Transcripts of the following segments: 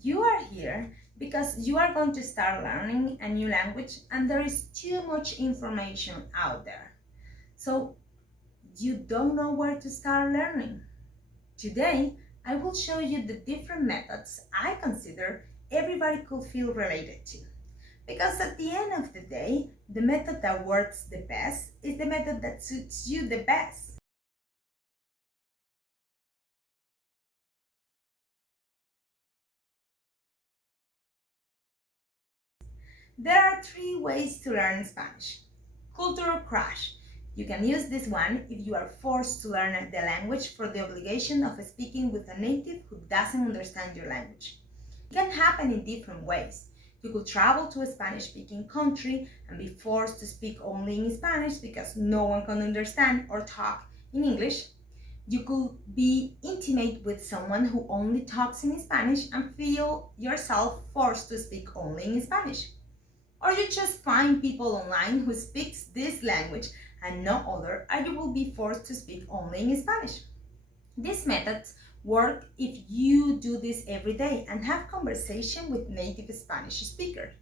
You are here because you are going to start learning a new language and there is too much information out there. So you don't know where to start learning. Today, I will show you the different methods I consider everybody could feel related to. Because at the end of the day, the method that works the best is the method that suits you the best. There are three ways to learn Spanish. Cultural crash. You can use this one if you are forced to learn the language for the obligation of speaking with a native who doesn't understand your language. It can happen in different ways. You could travel to a Spanish-speaking country and be forced to speak only in Spanish because no one can understand or talk in English. You could be intimate with someone who only talks in Spanish and feel yourself forced to speak only in Spanish. Or you just find people online who speaks this language and no other, and you will be forced to speak only in Spanish. These methods work if you do this every day and have conversation with native Spanish speakers.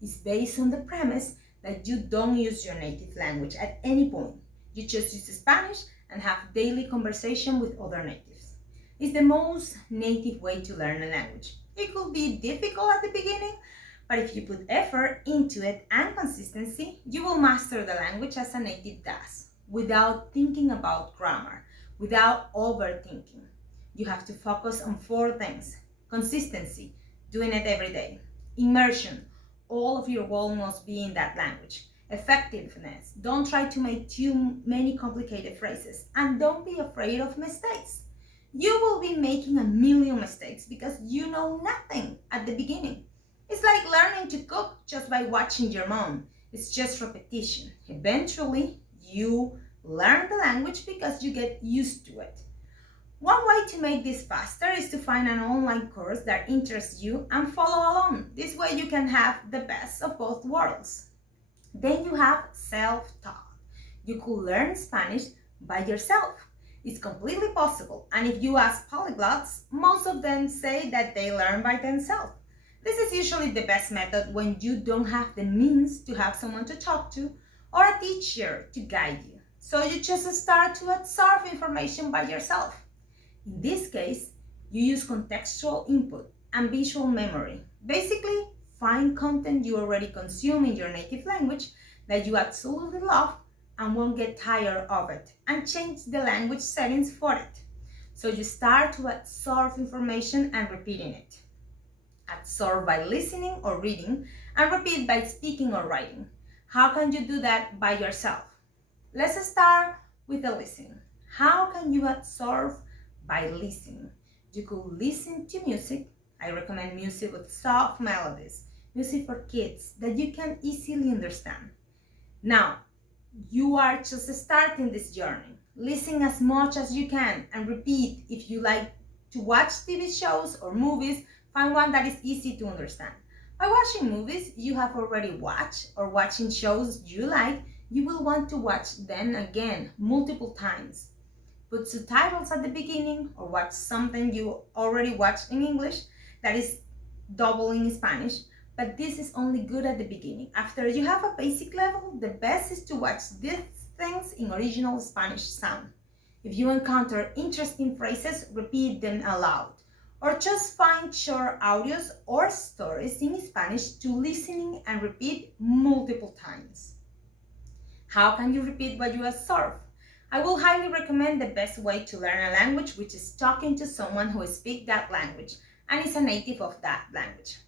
It's based on the premise that you don't use your native language at any point. You just use Spanish and have daily conversation with other natives. It's the most native way to learn a language. It could be difficult at the beginning, but if you put effort into it and consistency, you will master the language as a native does, without thinking about grammar, without overthinking. You have to focus on 4 things. Consistency, doing it every day. Immersion, all of your goal must be in that language. Effectiveness, don't try to make too many complicated phrases, and don't be afraid of mistakes. You will be making a million mistakes because you know nothing at the beginning. It's like learning to cook just by watching your mom. It's just repetition. Eventually, you learn the language because you get used to it. One way to make this faster is to find an online course that interests you and follow along. This way you can have the best of both worlds. Then you have self-taught. You could learn Spanish by yourself. It's completely possible, and if you ask polyglots, most of them say that they learn by themselves. This is usually the best method when you don't have the means to have someone to talk to or a teacher to guide you. So you just start to absorb information by yourself. In this case, you use contextual input and visual memory. Basically, find content you already consume in your native language that you absolutely love and won't get tired of it, and change the language settings for it. So you start to absorb information and repeating it. Absorb by listening or reading, and repeat by speaking or writing. How can you do that by yourself? Let's start with the listening. How can you absorb by listening? You could listen to music. I recommend music with soft melodies, music for kids that you can easily understand. Now, you are just starting this journey. Listen as much as you can and repeat. If you like to watch TV shows or movies, find one that is easy to understand. By watching movies you have already watched or watching shows you like, you will want to watch them again multiple times. Put subtitles at the beginning or watch something you already watched in English that is double in Spanish, but this is only good at the beginning. After you have a basic level, the best is to watch these things in original Spanish sound. If you encounter interesting phrases, repeat them aloud. Or just find short audios or stories in Spanish to listening and repeat multiple times. How can you repeat what you absorb? I will highly recommend the best way to learn a language, which is talking to someone who speaks that language and is a native of that language.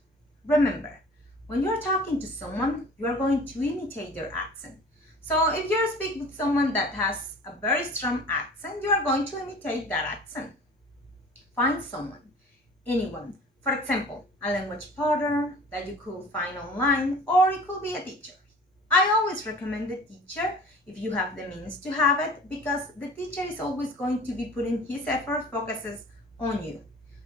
Remember, when you're talking to someone, you are going to imitate their accent. So if you speak with someone that has a very strong accent, you are going to imitate that accent. Find someone, anyone. For example, a language partner that you could find online, or it could be a teacher. I always recommend the teacher if you have the means to have it, because the teacher is always going to be putting his effort focuses on you.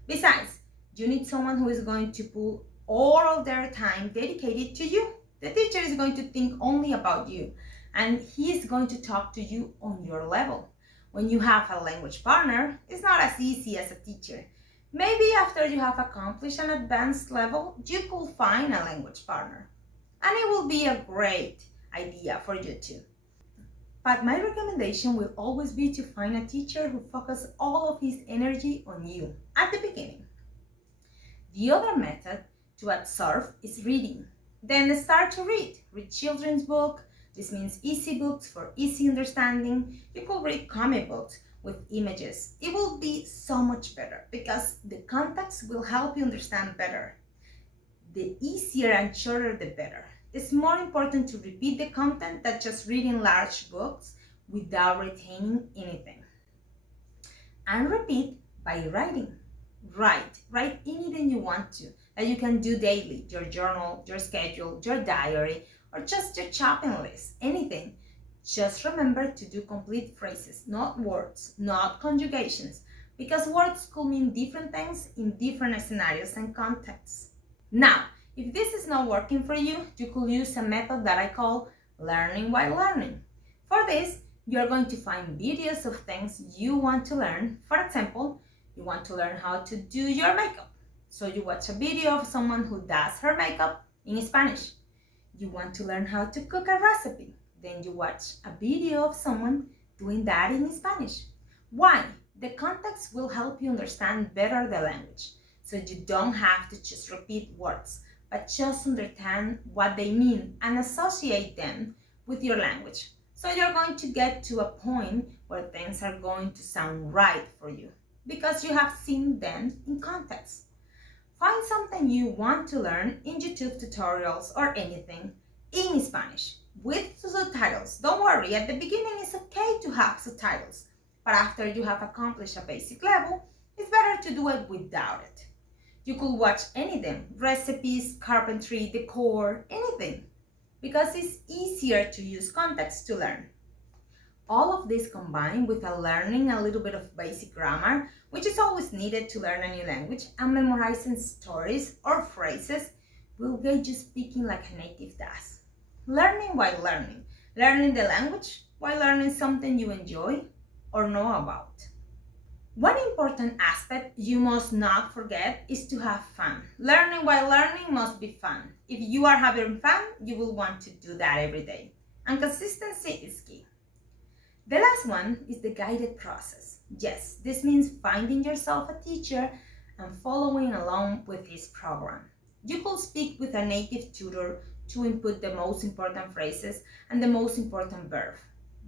Besides, you need someone who is going to put all of their time dedicated to you. The teacher is going to think only about you, and he is going to talk to you on your level. When you have a language partner, it's not as easy as a teacher, Maybe after you have accomplished an advanced level, you could find a language partner. And it will be a great idea for you too. But my recommendation will always be to find a teacher who focuses all of his energy on you at the beginning. The other method to absorb is reading. Then start to read. Read children's books. This means easy books for easy understanding. You could read comic books with images. It will be so much better because the context will help you understand better. The easier and shorter, the better. It's more important to repeat the content than just reading large books without retaining anything. And repeat by writing. Write anything you want to, that you can do daily, your journal, your schedule, your diary, or just your shopping list, anything. Just remember to do complete phrases, not words, not conjugations, because words could mean different things in different scenarios and contexts. Now, if this is not working for you, you could use a method that I call learning while learning. For this, you are going to find videos of things you want to learn. For example, you want to learn how to do your makeup. So you watch a video of someone who does her makeup in Spanish. You want to learn how to cook a recipe. Then you watch a video of someone doing that in Spanish. Why? The context will help you understand better the language. So you don't have to just repeat words, but just understand what they mean and associate them with your language. So you're going to get to a point where things are going to sound right for you because you have seen them in context. Find something you want to learn in YouTube tutorials or anything in Spanish with subtitles. Don't worry, at the beginning it's okay to have subtitles, but after you have accomplished a basic level, it's better to do it without it. You could watch anything, recipes, carpentry, decor, anything, because it's easier to use context to learn. All of this combined with learning a little bit of basic grammar, which is always needed to learn a new language, and memorizing stories or phrases will get you speaking like a native does. Learning while learning. Learning the language while learning something you enjoy or know about. One important aspect you must not forget is to have fun. Learning while learning must be fun. If you are having fun, you will want to do that every day. And consistency is key. The last one is the guided process. Yes, this means finding yourself a teacher and following along with his program. You could speak with a native tutor to input the most important phrases and the most important verb.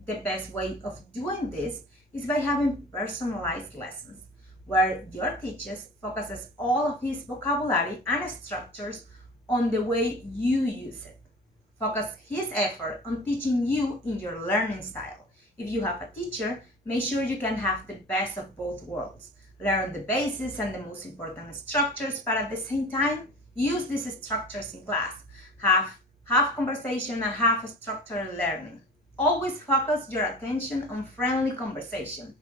The best way of doing this is by having personalized lessons where your teacher focuses all of his vocabulary and structures on the way you use it. Focus his effort on teaching you in your learning style. If you have a teacher, make sure you can have the best of both worlds. Learn the basis and the most important structures, but at the same time, use these structures in class. Have half conversation and half structured learning. Always focus your attention on friendly conversation.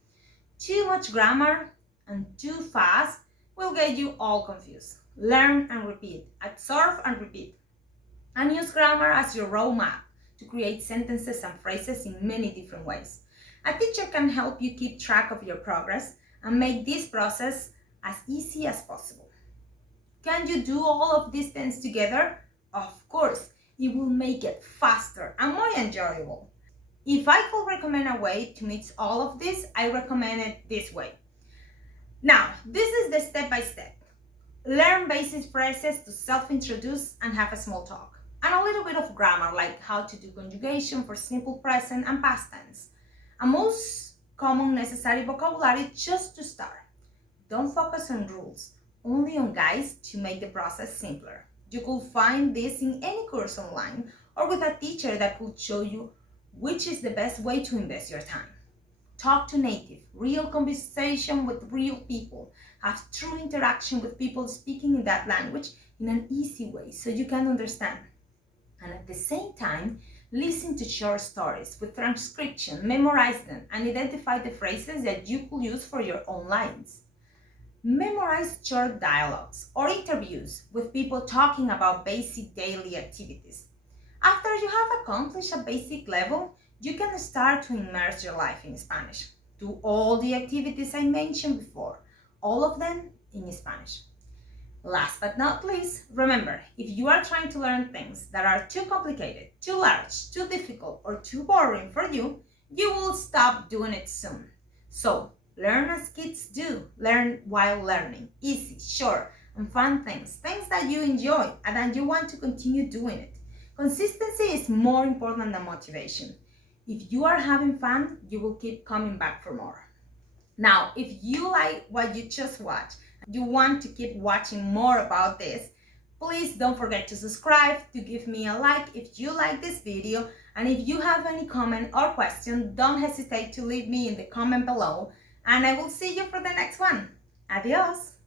Too much grammar and too fast will get you all confused. Learn and repeat, absorb and repeat. And use grammar as your roadmap to create sentences and phrases in many different ways. A teacher can help you keep track of your progress and make this process as easy as possible. Can you do all of these things together? Of course, it will make it faster and more enjoyable. If I could recommend a way to mix all of this, I recommend it this way. Now, this is the step-by-step. Learn basic phrases to self-introduce and have a small talk. And a little bit of grammar, like how to do conjugation for simple present and past tense. A most common necessary vocabulary just to start. Don't focus on rules, only on guides to make the process simpler. You could find this in any course online or with a teacher that could show you which is the best way to invest your time. Talk to native, real conversation with real people. Have true interaction with people speaking in that language in an easy way so you can understand. And at the same time, listen to short stories with transcription, memorize them, and identify the phrases that you could use for your own lines. Memorize short dialogues or interviews with people talking about basic daily activities. After you have accomplished a basic level, you can start to immerse your life in Spanish. Do all the activities I mentioned before, all of them in Spanish. Last but not least, remember, if you are trying to learn things that are too complicated, too large, too difficult, or too boring for you, you will stop doing it soon. So, learn as kids do. Learn while learning. Easy, short, and fun things. Things that you enjoy and that you want to continue doing it. Consistency is more important than motivation. If you are having fun, you will keep coming back for more. Now, if you like what you just watched, you want to keep watching more about this, please don't forget to subscribe, to give me a like if you like this video, and if you have any comment or question, don't hesitate to leave me in the comment below, and I will see you for the next one. Adios!